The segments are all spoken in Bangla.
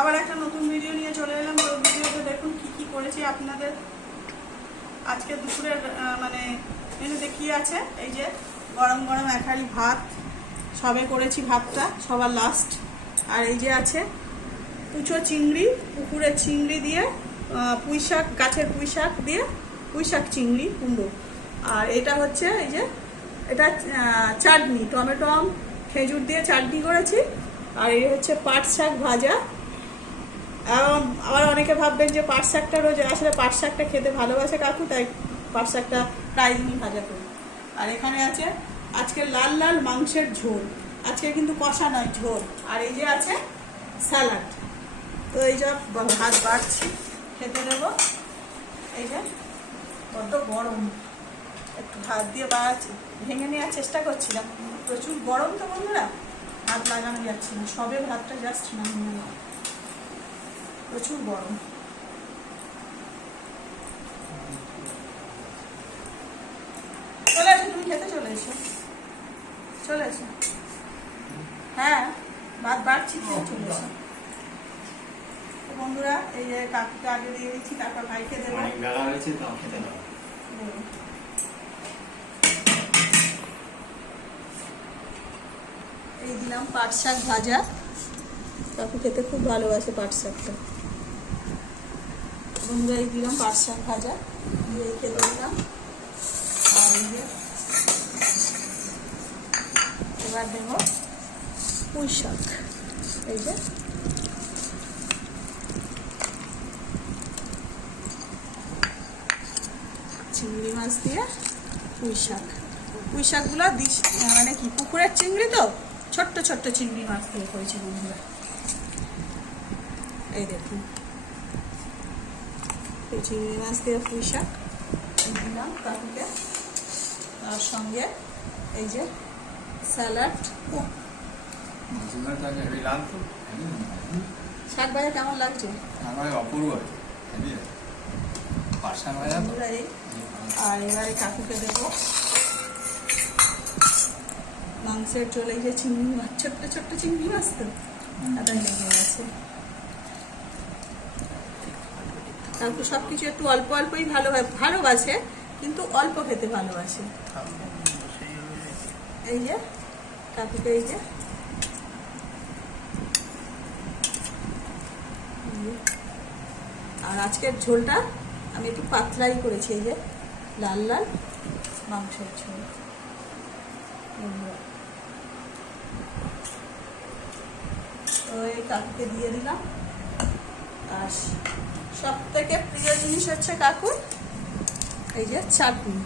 আবার একটা নতুন ভিডিও নিয়ে চলে এলাম। তো ভিডিওতে দেখুন কি কি করেছি আপনাদের আজকে দুপুরের মানে মেনুতে কি আছে। এই যে গরম গরম এক হাঁড়ি ভাত, সবে করেছি ভাতটা সবার লাস্ট। আর এই যে আছে কুচো চিংড়ি, পুকুরের চিংড়ি দিয়ে পুঁই শাক, গাছের পুঁই শাক দিয়ে পুঁই শাক চিংড়ি কুমড়ো। আর এটা হচ্ছে এই যে এটা চাটনি, টমেটো খেজুর দিয়ে চাটনি করেছি। আর এই হচ্ছে পাট শাক ভাজা। আবার অনেকে ভাববেন যে পাট শাকটা রোজ, আসলে পাট শাকটা খেতে ভালোবাসে কাকু, তাই পাট শাকটা প্রায় দিনই ভাজা করি। আর এখানে আছে আজকে লাল লাল মাংসের ঝোল, আজকে কিন্তু কষা নয়, ঝোল। আর এই যে আছে স্যালাড। তো এই যে ভাত বাড়ছি, খেতে দেবো। এই যে বড্ড গরম, একটু ভাত দিয়ে বাড়াচ্ছি, ভেঙে নেওয়ার চেষ্টা করছিলাম, প্রচুর গরম তো বন্ধুরা, হাত লাগানো যাচ্ছে না। সবে ভাতটা জাস্ট নামিয়ে নেওয়া, প্রচুর গরম। চলে এসো, তুমি খেতে চলে এসো, চলে এসো। হ্যাঁ, ভাত বাড়ছি, খেতে চলে এসো। বন্ধুরা এই যে কাকুকে আগে দিয়ে দিচ্ছি, তারপর ভাইকে দেবো। অনেক বেলা হয়েছে তো খেতে দাও। এই দিলাম পাট শাক ভাজা, কাকু খেতে খুব ভালোবাসে পাট শাকটা। বন্ধুরা এই দিলাম পাট শাক ভাজা, দিয়ে খেতে দিলাম। আর এই যে এবার দেব পুঁই শাক, এই যে চিংড়ি মাছ দিয়ে পুঁই শাক। পুঁই শাকগুলো মানে কি পুকুরের চিংড়ি তো, ছোট্ট ছোট্ট চিংড়ি মাছ দিয়ে করেছি বন্ধুরা। এই দেখুন এই চিংড়ি মাছ দিয়ে পুঁই শাক দিলাম কাকুকে। তার সঙ্গে এই যে স্যালাড। শাক ভাজা কেমন লাগছে? অপূর্ব। আর এবারে কাকুকে দেবো মাংসের ঝোল। এই যে চিংড়ি মাছ, ছোট্ট ছোট্ট চিংড়ি মাছ তো এটা লেগে গেছে। কাকু সবকিছু একটু অল্প অল্পই ভালোবাসে, কিন্তু অল্প খেতে ভালোবাসে। এই যে কাকুকে এই যে আর আজকের ঝোলটা আমি একটু পাতলাই করেছি, এই যে লাল লাল মাংসের ঝোল। তো এই কাকুকে দিয়ে দিলাম। আর সব থেকে প্রিয় জিনিস হচ্ছে কাকুর এই যে চাটনি।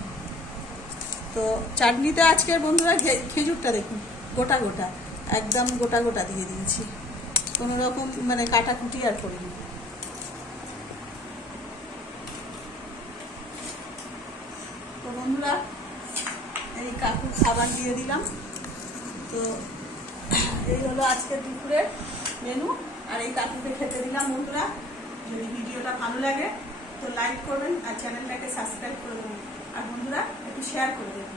তো চাটনিতে আজকের বন্ধুরা খেজুরটা দেখুন গোটা গোটা, একদম গোটা গোটা দিয়ে দিয়েছি, কোনো রকম মানে কাটাকুটি আর করিনি। তো বন্ধুরা এই কাকুর খাবার দিয়ে দিলাম। তো এই হলো আজকের দুপুরের মেনু। আর এই কাকুকে খেতে দিলাম। বন্ধুরা যদি ভিডিওটা ভালো লাগে তো লাইক করবেন, আর চ্যানেলটাকে সাবস্ক্রাইব করে দেবেন, আর বন্ধুরা একটু শেয়ার করে দেবেন।